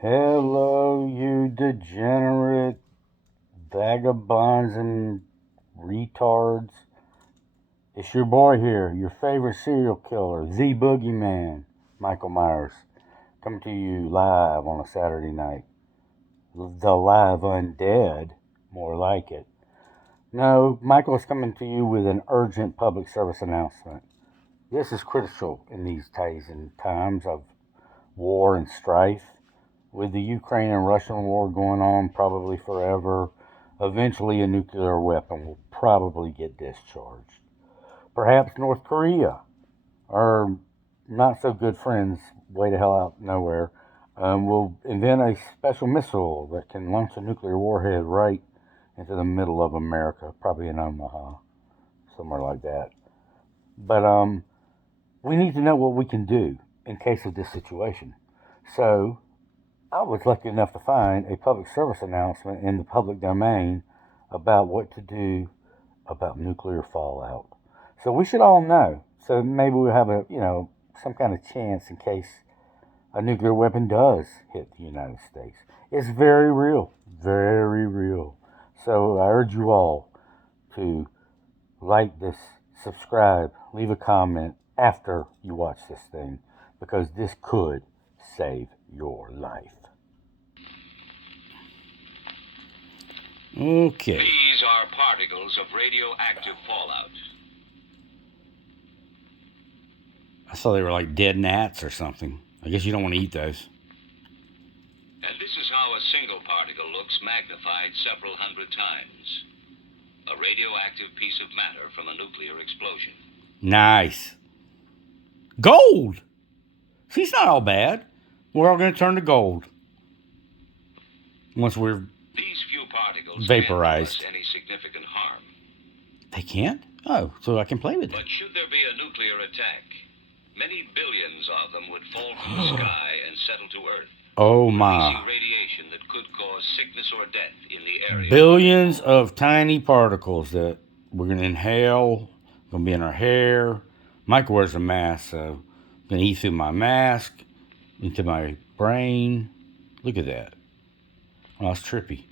Hello, you degenerate vagabonds and retards. It's your boy here, your favorite serial killer, the boogeyman, Michael Myers, coming to you live on a Saturday night. The live undead, more like it. No, Michael's coming to you with an urgent public service announcement. This is crucial in these days and times of war and strife. With the Ukraine and Russian war going on probably forever, eventually a nuclear weapon will probably get discharged. Perhaps North Korea, our not so good friends way the hell out nowhere, will invent a special missile that can launch a nuclear warhead right into the middle of America, probably in Omaha, somewhere like that. But we need to know what we can do in case of this situation. So I was lucky enough to find a public service announcement in the public domain about what to do about nuclear fallout. So we should all know. So maybe we'll have some kind of chance in case a nuclear weapon does hit the United States. It's very real, very real. So I urge you all to like this, subscribe, leave a comment after you watch this thing because this could save your life. Okay. These are particles of radioactive fallout. I saw they were like dead gnats or something. I guess you don't want to eat those. And this is how a single particle looks magnified several hundred times. A radioactive piece of matter from a nuclear explosion. Nice. Gold! See, it's not all bad. We're all going to turn to gold once we're These few particles vaporized. can't do us any significant harm. They can't? Oh, so I can play with it. But should there be a nuclear attack, many billions of them would fall from the sky and settle to Earth. Oh my. Releasing radiation that could cause sickness or death in the area. Billions of tiny particles that we're going to inhale, going to be in our hair. Mike wears a mask, so I'm going to eat through my mask, into my brain. Look at that. Oh, it's trippy.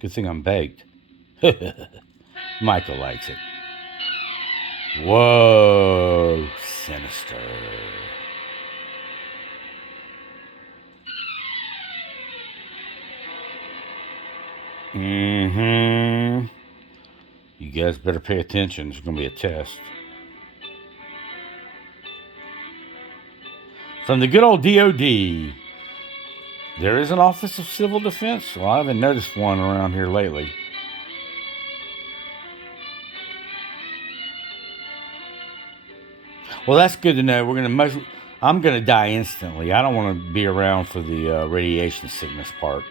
Good thing I'm baked. Michael likes it. Whoa, sinister. Mm-hmm. You guys better pay attention. There's going to be a test. From the good old DOD, there is an Office of Civil Defense. Well, I haven't noticed one around here lately. Well, that's good to know. I'm going to die instantly. I don't want to be around for the radiation sickness part.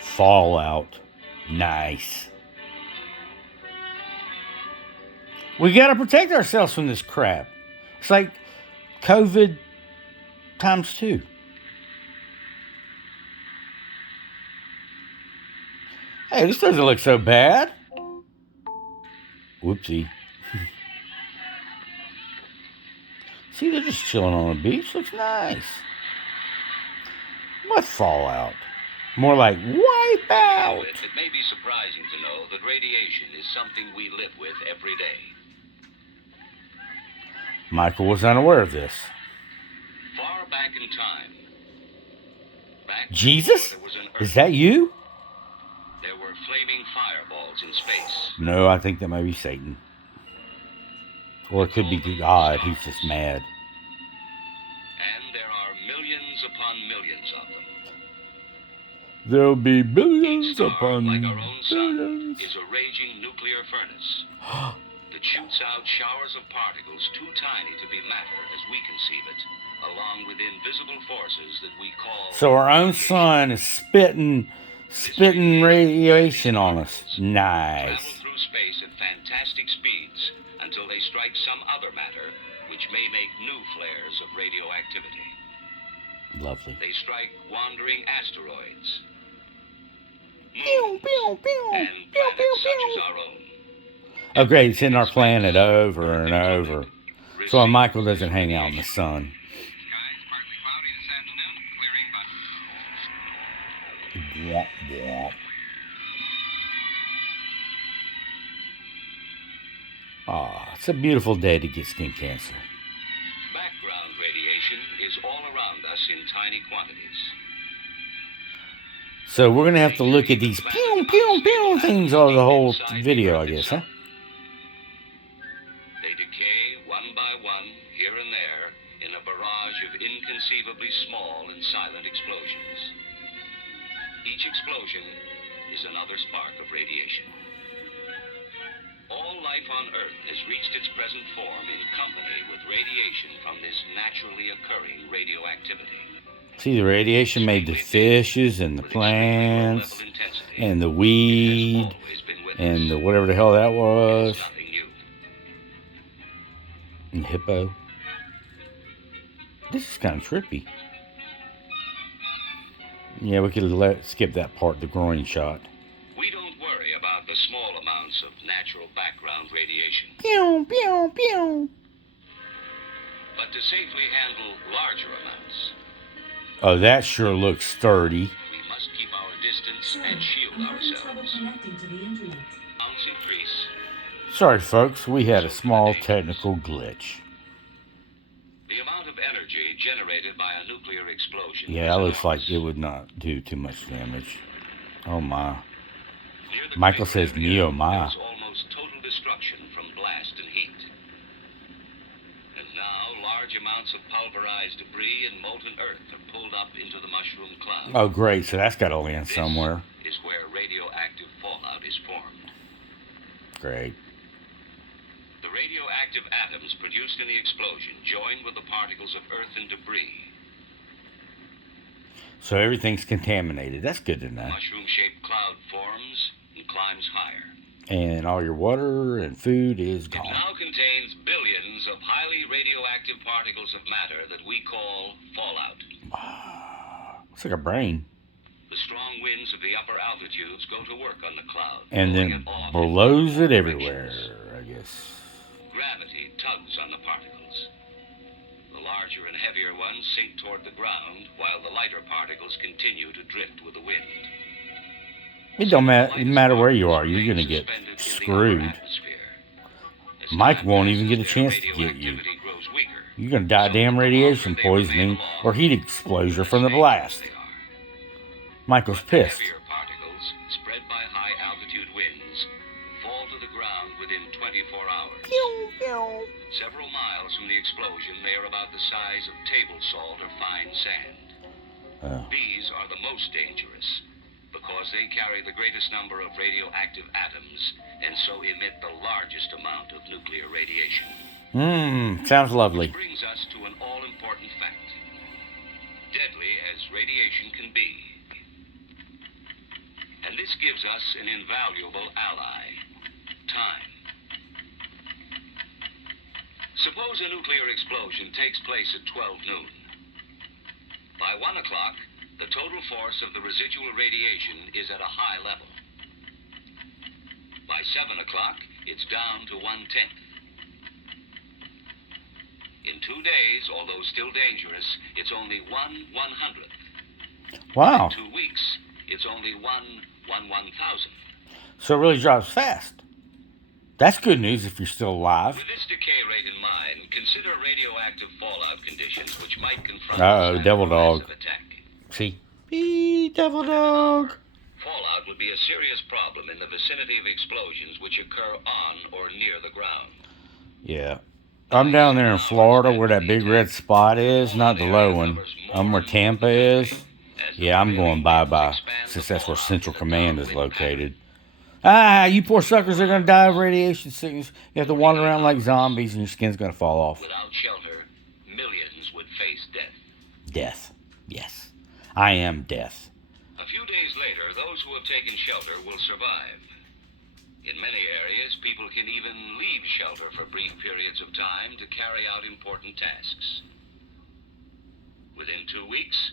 Fallout. Nice. We got to protect ourselves from this crap. It's like COVID times 2. Hey, this doesn't look so bad. Whoopsie. See, they're just chilling on the beach. Looks nice. What fallout? More like wipe out. It may be surprising to know that radiation is something we live with every day. Michael was unaware of this. Far back in time. Jesus? Is that you? There were flaming fireballs in space. No, I think that might be Satan. Or it could be God. He's just mad. And there are millions upon millions of them. There'll be billions Each star, upon like our own sun, billions. is a raging nuclear furnace that shoots out showers of particles too tiny to be matter as we conceive it, along with invisible forces that we call... So our own sun is spitting radiation on us. Nice. Travel through space at fantastic speeds until they strike some other matter, which may make new flares of radioactivity. Lovely. They strike wandering asteroids. Pew, pew, pew, and pew, planets pew, such as pew. our own. Oh, great, it's in our planet over and over. So our Michael doesn't hang out in the sun. Skies partly cloudy this afternoon, clearing by... Womp, womp. Ah, it's a beautiful day to get skin cancer. Background radiation is all around us in tiny quantities. So we're going to have to look at these pew, pew, pew things all the whole video, I guess, huh? They decay one by one, here and there, in a barrage of inconceivably small and silent explosions. Each explosion is another spark of radiation. All life on Earth has reached its present form in company with radiation from this naturally occurring radioactivity. See, the radiation made the fishes and the plants and the weed and the whatever the hell that was. And hippo. This is kind of trippy. Yeah, we could skip that part, the groin shot. We don't worry about the small amounts of natural background radiation. Pew, pew, pew. But to safely handle larger amounts, Oh, that sure looks sturdy. we must keep our distance and shield ourselves. Amounts increase. Sorry, folks, we had a small technical glitch. The amount of energy generated by a nuclear explosion. Yeah, that looks like it would not do too much damage. Oh my. Michael says, "Neo ma." There's almost total destruction from blast and heat. And now, large amounts of pulverized debris and molten earth are pulled up into the mushroom cloud. Oh, great. So that's got to land somewhere. This is where radioactive fallout is formed. Great. The radioactive atoms produced in the explosion join with the particles of earth and debris. So everything's contaminated. That's good to know. Mushroom-shaped cloud forms and climbs higher. And all your water and food is It gone. now contains billions of highly radioactive particles of matter that we call fallout. It's like a brain. The strong winds of the upper altitudes go to work on the cloud. And blowing then it off blows in it all everywhere, directions. I guess. Gravity tugs on the particles. The larger and heavier ones sink toward the ground, while the lighter particles continue to drift with the wind. It don't matter where you are, you're going to get screwed. Mike won't even get a chance to get you. You're going to die damn radiation poisoning or heat exposure from the blast. Michael's pissed. Heavier particles, spread by high altitude winds, fall to the ground within 24 hours. Pew, pew. Several miles from the explosion, they are about the size of table salt or fine sand. These are the most dangerous because they carry the greatest number of radioactive atoms and so emit the largest amount of nuclear radiation. Sounds lovely. Which brings us to an all-important fact. Deadly as radiation can be. And this gives us an invaluable ally. Time. Suppose a nuclear explosion takes place at 12 noon. By 1 o'clock, the total force of the residual radiation is at a high level. By 7 o'clock, it's down to 1/10. In 2 days, although still dangerous, it's only 1/100th. Wow. In 2 weeks, it's only 1/1000th. So it really drops fast. That's good news if you're still alive. With this decay rate in mind, consider radioactive fallout conditions which might confront Uh-oh, us devil at the rise dog. of attack. See? Devil dog. Fallout would be a serious problem in the vicinity of explosions which occur on or near the ground. Yeah. I'm down there in Florida where that big red spot is, not the low one. I'm where Tampa is. Yeah, I'm going bye-bye, since that's where Central Command is located. You poor suckers are going to die of radiation sickness. You have to wander around like zombies and your skin's going to fall off. Without shelter, millions would face death. Death. Yes. I am death. A few days later, those who have taken shelter will survive. In many areas, people can even leave shelter for brief periods of time to carry out important tasks. Within 2 weeks,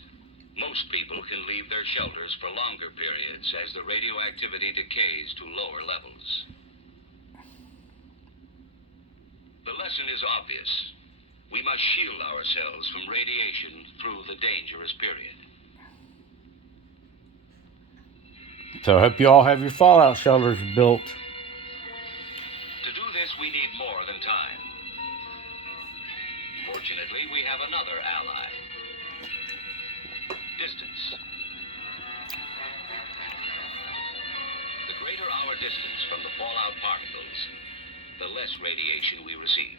Most people can leave their shelters for longer periods as the radioactivity decays to lower levels. The lesson is obvious. We must shield ourselves from radiation through the dangerous period. So I hope you all have your fallout shelters built. To do this, we need more than time. Fortunately, we have another ally. Distance. The greater our distance from the fallout particles, the less radiation we receive.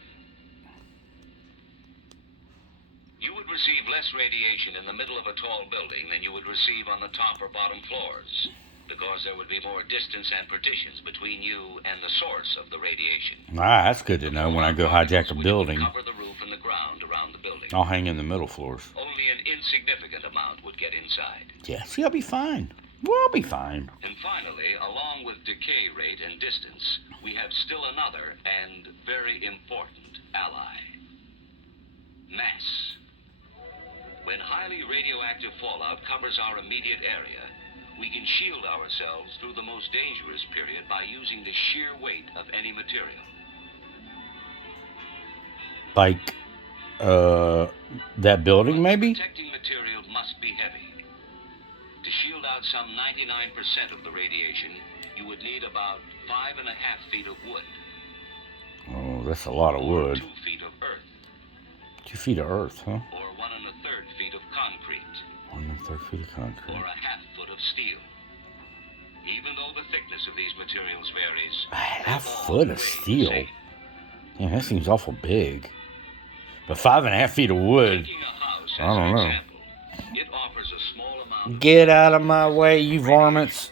You would receive less radiation in the middle of a tall building than you would receive on the top or bottom floors, because there would be more distance and partitions between you and the source of the radiation. Ah, that's good to know when I go hijack a building. Cover the roof and the ground around the building. I'll hang in the middle floors. Only an insignificant amount would get inside. Yeah, see, I'll be fine. We'll be fine. And finally, along with decay rate and distance, we have still another and very important ally. Mass. When highly radioactive fallout covers our immediate area, we can shield ourselves through the most dangerous period by using the sheer weight of any material. Like, that building, maybe? The protecting material must be heavy. To shield out some 99% of the radiation, you would need about 5.5 feet of wood. Oh, that's a lot of wood. 2 feet of earth. 2 feet of earth, huh? Or 1 1/3 feet of concrete. 1 1/3 feet of concrete. Or 1/2 foot of steel. Even though the thickness of these materials varies, 1/2 foot of steel? Yeah, that seems awful big. But 5.5 feet of wood, I don't know. It offers a small amount. Get out of my way, you varmints.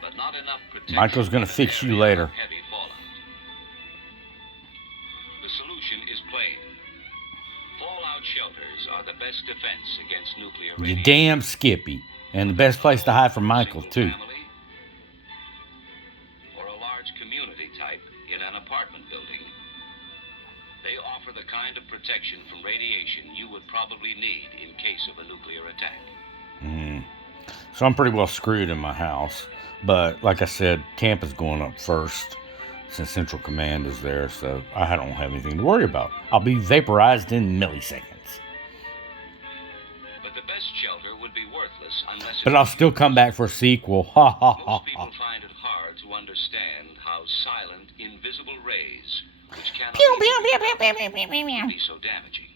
But not enough protection. Michael's gonna fix you later. Heavy fallout. The solution is plain. Fallout shelters are the best defense against nuclear radiation. You damn Skippy. And the best place to hide from Michael, too. Or a large community type in an apartment building. They offer the kind of protection from radiation you would probably need in case of a nuclear attack. So I'm pretty well screwed in my house. But like I said, camp is going up first since Central Command is there. So I don't have anything to worry about. I'll be vaporized in milliseconds. But the best shelter would be worthless unless... But I'll still come back for a sequel. Ha ha ha. Most people find it hard to understand how silent, invisible rays, which cannot be so damaging.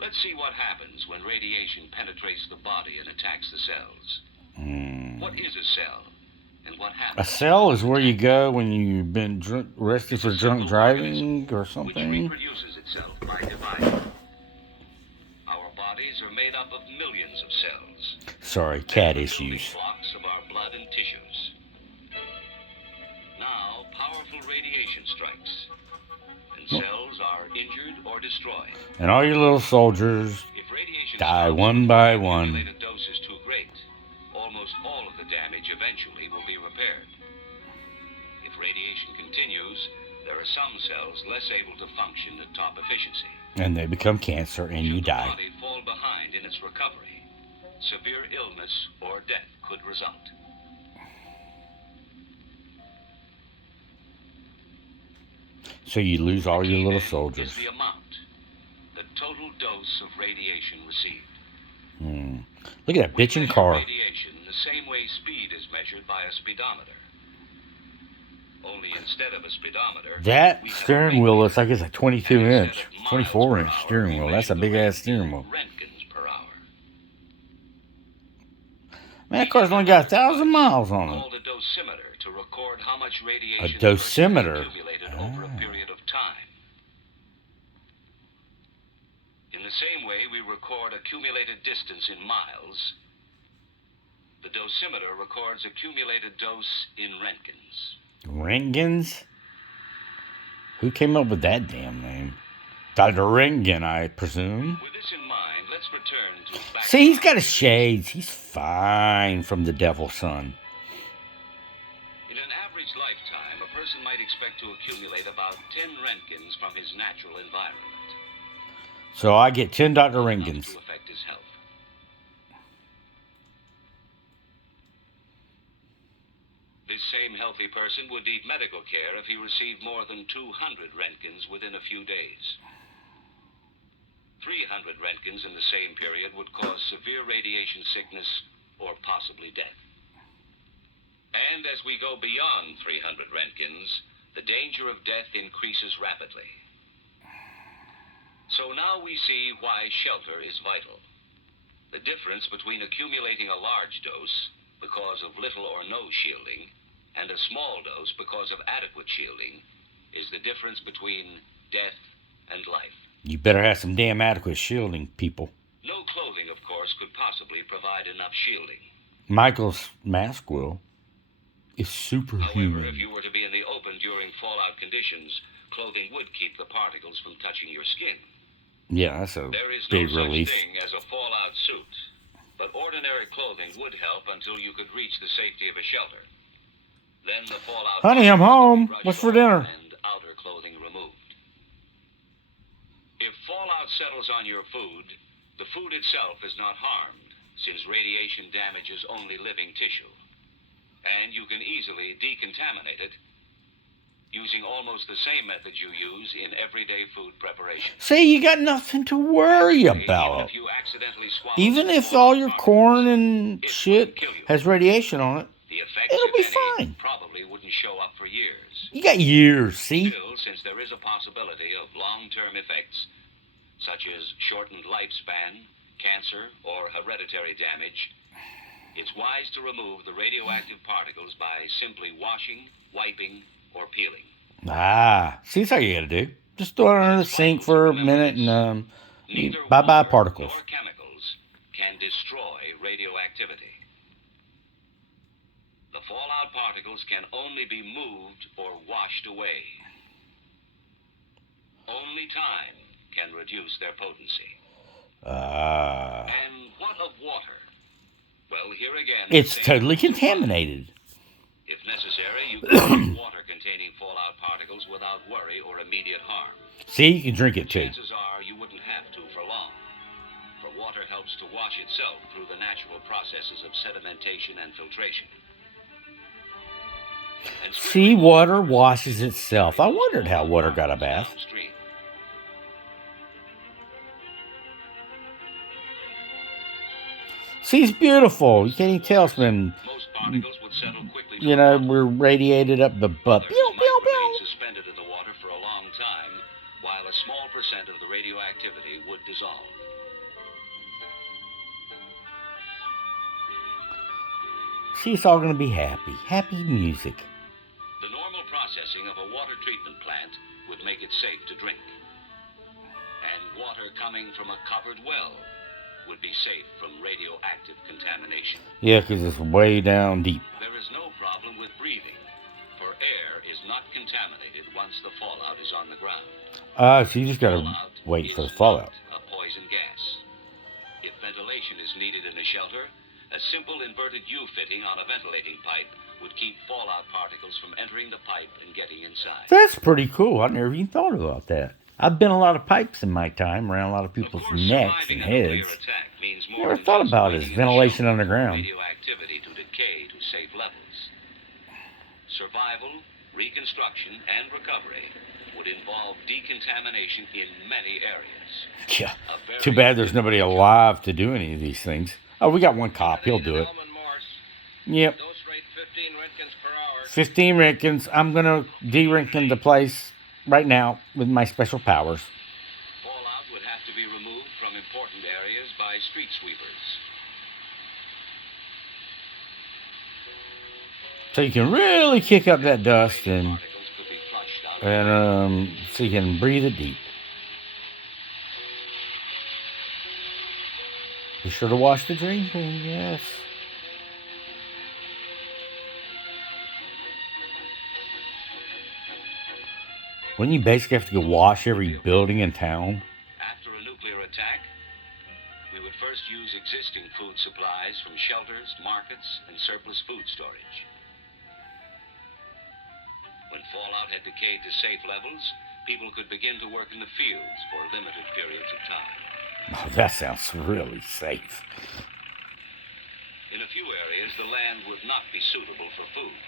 Let's see what happens when radiation penetrates the body and attacks the cells. What is a cell, and what happens? A cell is where you go when you've been arrested for drunk driving or something. Which reproduces itself by dividing. Our bodies are made up of millions of cells. Sorry, cat issues. Blocks of our blood and tissues. Now, powerful radiation strikes, and cells are injured or destroyed. And all your little soldiers die one by one. If the dose is too great, almost all of the damage eventually will be repaired. If radiation continues, there are some cells less able to function at top efficiency. And they become cancer and you die. Should the body fall behind in its recovery, severe illness or death could result. So you lose all your little soldiers. Is the amount, the total dose of radiation received. Look at that bitchin' car. Radiation the same way speed is measured by a speedometer. Only instead of a speedometer, that steering wheel looks like it's a 22-inch, 24-inch steering wheel. That's a big-ass steering wheel. Roentgens per hour. Man, that car's only got 1,000 miles on it. Called a dosimeter to record how much radiation A dosimeter? accumulated over a period of time. In the same way we record accumulated distance in miles, the dosimeter records accumulated dose in Roentgens. Roentgens? Who came up with that damn name? Dr. Roentgen, I presume. With this in mind, let's return to... See, he's got his shades. He's fine from the devil's son. In an average lifetime, a person might expect to accumulate about 10 Roentgens from his natural environment. So I get 10 Dr. Roentgens. To affect his health. This same healthy person would need medical care if he received more than 200 Roentgens within a few days. 300 Roentgens in the same period would cause severe radiation sickness or possibly death. And as we go beyond 300 Roentgens, the danger of death increases rapidly. So now we see why shelter is vital. The difference between accumulating a large dose because of little or no shielding and a small dose because of adequate shielding is the difference between death and life. You better have some damn adequate shielding, people. No clothing, of course, could possibly provide enough shielding. Michael's mask will. It's superhuman. However, if you were to be in the open during fallout conditions, clothing would keep the particles from touching your skin. Yeah, that's a there is big no relief. Such thing as a fallout suit, but ordinary clothing would help until you could reach the safety of a shelter. Then the fallout. Honey, I'm home. What's for dinner? And outer clothing removed. If fallout settles on your food, the food itself is not harmed, since radiation damages only living tissue. And you can easily decontaminate it using almost the same methods you use in everyday food preparation. See, you got nothing to worry about. Even if all your corn and shit has radiation on it, it'll be fine. Probably wouldn't show up for years. You got years, see? Still, since there is a possibility of long-term effects, such as shortened lifespan, cancer, or hereditary damage, it's wise to remove the radioactive particles by simply washing, wiping, or peeling. See, that's how you gotta do. Just throw it under the sink for a minute and bye-bye particles. Or chemicals can destroy radioactivity. The fallout particles can only be moved or washed away. Only time can reduce their potency. And what of water? Well, here again... It's totally contaminated. If necessary, you can use water containing fallout particles without worry or immediate harm. See, you can drink it too. Chances are you wouldn't have to for long. For water helps to wash itself through the natural processes of sedimentation and filtration. See, water washes itself. I wondered how water got a bath. See, it's beautiful. You can't even tell it's been, we're radiated up the butt. Suspended in the water for a long time, while a small percent of the radioactivity would dissolve. See, it's all going to be happy. Happy music. The normal processing of a water treatment plant would make it safe to drink. And water coming from a covered well would be safe from radioactive contamination. Yeah, because it's way down deep. There is no problem with breathing, for air is not contaminated once the fallout is on the ground. So you just got to wait for the fallout. A poison gas. If ventilation is needed in a shelter, a simple inverted U fitting on a ventilating pipe would keep fallout particles from entering the pipe and getting inside. That's pretty cool. I never even thought about that. I've been a lot of pipes in my time, around a lot of people's necks and heads. Never thought about it as ventilation underground. Radioactivity to decay to safe levels. Survival, reconstruction, and recovery would involve decontamination in many areas. Yeah. Too bad there's nobody alive to do any of these things. Oh, we got one cop. He'll do it. Yep. 15 Roentgens. I'm going to de-Roentgen the place right now with my special powers. Fallout would have to be removed from important areas by street sweepers. So you can really kick up that dust and so you can breathe it deep. Be sure to wash the drain pan, yes. Wouldn't you basically have to go wash every building in town? After a nuclear attack, we would first use existing food supplies from shelters, markets, and surplus food storage. When fallout had decayed to safe levels, people could begin to work in the fields for limited periods of time. Oh, that sounds really safe. In a few areas, the land would not be suitable for food.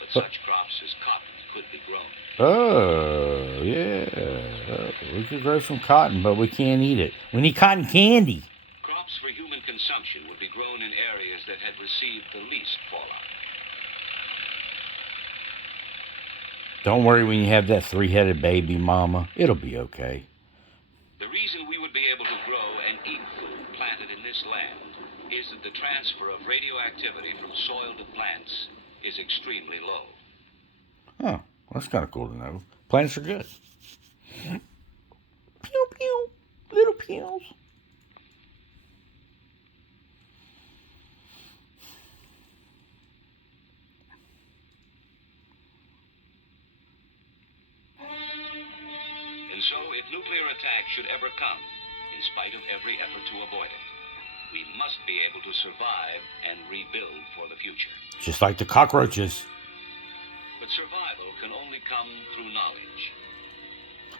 but such crops as cotton could be grown. Oh, yeah. We could grow some cotton, but we can't eat it. We need cotton candy. Crops for human consumption would be grown in areas that had received the least fallout. Don't worry when you have that three-headed baby, Mama. It'll be okay. The reason we would be able to grow and eat food planted in this land is that the transfer of radioactivity from soil to plants is extremely low. Oh, that's kind of cool to know. Plants are good. Pew, pew. Little pews. And so, if nuclear attack should ever come, in spite of every effort to avoid it, we must be able to survive and rebuild for the future. Just like the cockroaches. But survival can only come through knowledge.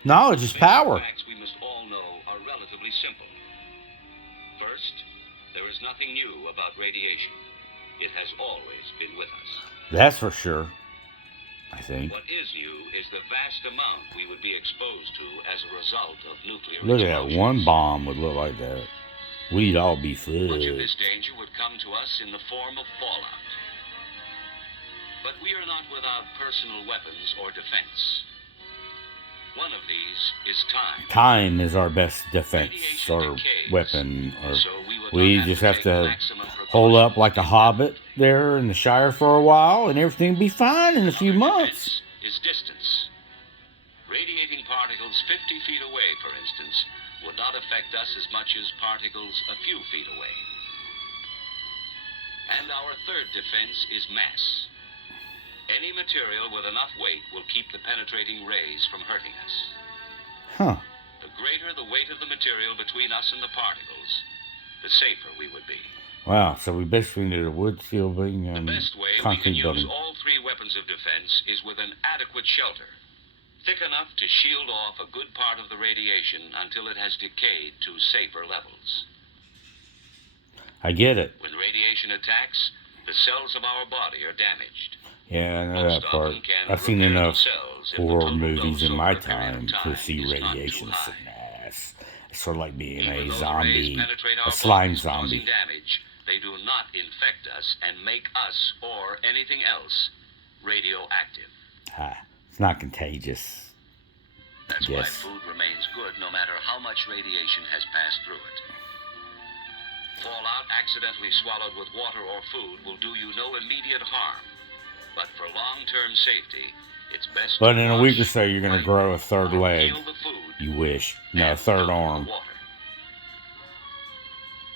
Knowledge is power. The facts we must all know are relatively simple. First, there is nothing new about radiation. It has always been with us. That's for sure, I think. What is new is the vast amount we would be exposed to as a result of nuclear Look at explosions. that. One bomb would look like that. We'd all be full. Much of this danger would come to us in the form of fallout. But we are not without personal weapons or defense. One of these is time. Time is our best defense or weapon. Or we just have to hold up like a hobbit there in the Shire for a while, and everything will be fine in a few months. Is distance. Radiating particles 50 feet away, for instance, would not affect us as much as particles a few feet away. And our third defense is mass. Any material with enough weight will keep the penetrating rays from hurting us. Huh. The greater the weight of the material between us and the particles, the safer we would be. Wow, so we basically need a wood building and the best way concrete we can building. use all three weapons of defense is with an adequate shelter, thick enough to shield off a good part of the radiation until it has decayed to safer levels. I get it. When radiation attacks, the cells of our body are damaged. Yeah, I know that part. I've seen enough horror movies in my time to see radiation sickness. It's sort of like being a zombie, a slime zombie. Damage, they do not infect us and make us, or anything else, radioactive. It's not contagious. That's why food remains good no matter how much radiation has passed through it. Fallout accidentally swallowed with water or food will do you no immediate harm. But for long-term safety, it's best. But in a week or so, you're going to grow a third leg. You wish. No, a third arm.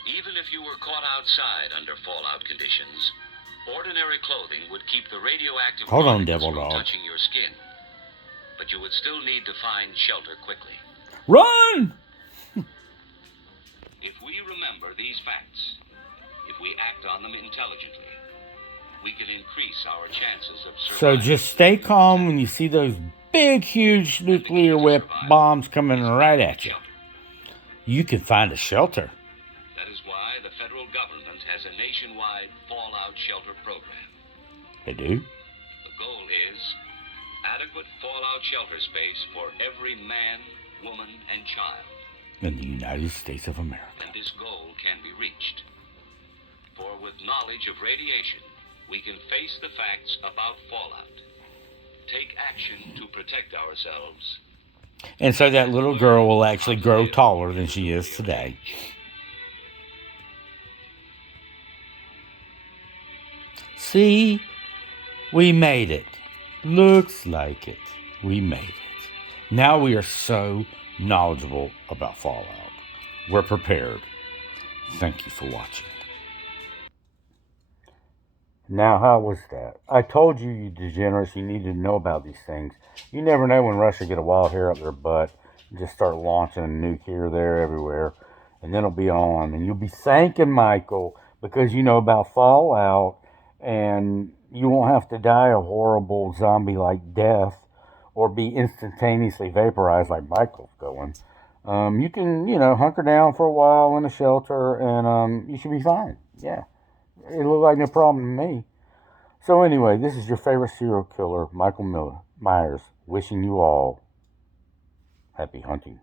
Even if you were caught outside under fallout conditions, ordinary clothing would keep the radioactive particles from touching your skin. But you would still need to find shelter quickly. Run! If we remember these facts, if we act on them intelligently, we can increase our chances of survival. So just stay calm when you see those big, huge nuclear bombs coming right at you. You can find a shelter. That is why the federal government has a nationwide fallout shelter program. They do? The goal is adequate fallout shelter space for every man, woman, and child. In the United States of America. And this goal can be reached. For with knowledge of radiation, we can face the facts about fallout, take action to protect ourselves. And so that little girl will actually grow taller than she is today. See? We made it. Looks like it. We made it. Now we are so knowledgeable about fallout. We're prepared. Thank you for watching. Now, how was that? I told you, you degenerates, you needed to know about these things. You never know when Russia get a wild hair up their butt and just start launching a nuke here, there, everywhere. And then it'll be on. And you'll be thanking Michael because you know about fallout and you won't have to die a horrible zombie-like death or be instantaneously vaporized like Michael's going. You can, hunker down for a while in a shelter and you should be fine. Yeah. It looked like no problem to me. So anyway, this is your favorite serial killer, Michael Myers, wishing you all happy hunting.